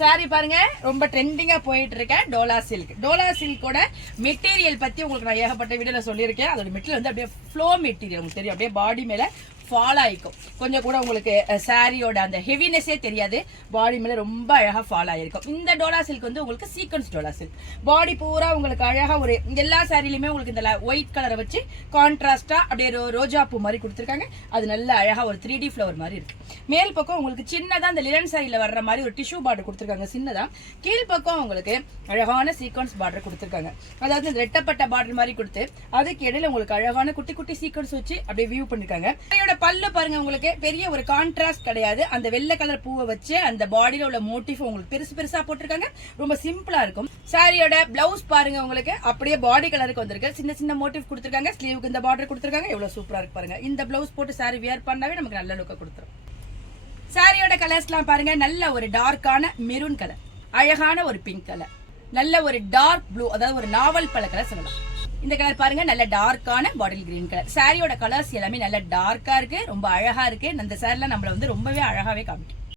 Sorry பாருங்க, ரொம்ப ட்ரெண்டிங்கா போயிட்டு இருக்க டோலா சில்க். டோலா சில்கோட மெட்டீரியல் பத்தி உங்களுக்கு நான் ஏகப்பட்ட வீடியோல சொல்லியிருக்கேன். அதோட மெட்டீரியல் வந்து அப்படியே ஃப்ளோ மெட்டீரியல், உங்களுக்கு தெரியும், அப்படியே பாடி மேல ஃபால் ஆயிக்கும். கொஞ்சம் கூட உங்களுக்கு சாரியோட அந்த ஹெவினஸே தெரியாது, பாடி மேல ரொம்ப அழகா ஃபால் ஆயிருக்கும். இந்த டோலா சில்க் வந்து உங்களுக்கு சீக்வன்ஸ் டோலா சில்க். பாடி பூரா உங்களுக்கு அழகா ஒரு எல்லா சாரிலுமே உங்களுக்கு இந்த ஒயிட் கலரை வச்சு கான்ட்ராஸ்டா அப்படியே ரோஜா பூ மாதிரி கொடுத்துருக்காங்க. அது நல்ல அழகா ஒரு 3D ஃபிளவர் மாதிரி இருக்கு. மேல் பக்கம் உங்களுக்கு சின்னதா அந்த லினன் சாரியில வர்ற மாதிரி ஒரு டிஷ்யூ பார்டர் கொடுத்துருக்காங்க சின்னதா. கீழ் பக்கம் உங்களுக்கு அழகான சீக்வன்ஸ் பார்டர் கொடுத்துருக்காங்க. அதாவது இந்த ரெட்டப்பட்ட பார்டர் மாதிரி கொடுத்து அதுக்கு இடையில உங்களுக்கு அழகான குட்டி குட்டி சீக்வன்ஸ் வச்சு அப்படியே வியூ பண்ணிருக்காங்க. பல்லு பாருங்க, உங்களுக்கு பெரிய ஒரு கான்ட்ராஸ்ட் கிடையாது. அந்த வெள்ளை கலர் பூவை வச்சு அந்த பாடியில உள்ள மோட்டிவ் உங்களுக்கு பெருசு பெருசா போட்டிருக்காங்க. ரொம்ப சிம்பிளா இருக்கும். சாரியோட பிளவுஸ் பாருங்க, உங்களுக்கு அப்படியே பாடி கலருக்கு வந்திருக்கு. சின்ன சின்ன மோட்டிவ் கொடுத்திருக்காங்க. ஸ்லீவுக்கு இந்த பார்டர் கொடுத்திருக்காங்க. எவ்வளவு சூப்பரா இருக்கு பாருங்க. இந்த பிளவுஸ் போட்டு சாரி வியர் பண்ணாவே நமக்கு நல்ல லுக்க கொடுத்துரும். சாரியோட கலர்ஸ்லாம் பாருங்க, நல்ல ஒரு டார்க்கான மெரூன் கலர், அழகான ஒரு பிங்க் கலர், நல்ல ஒரு டார்க் ப்ளூ, அதாவது ஒரு நாவல் பல கலர் சொல்லலாம். இந்த கலர் பாருங்க, நல்ல டார்க்கான பாட்டில் கிரீன் கலர். சாரியோட கலர்ஸ் எல்லாமே நல்ல டார்க்கா இருக்கு, ரொம்ப அழகா இருக்கு. அந்த சாரில நம்மள வந்து ரொம்பவே அழகாவே காமிக்கும்.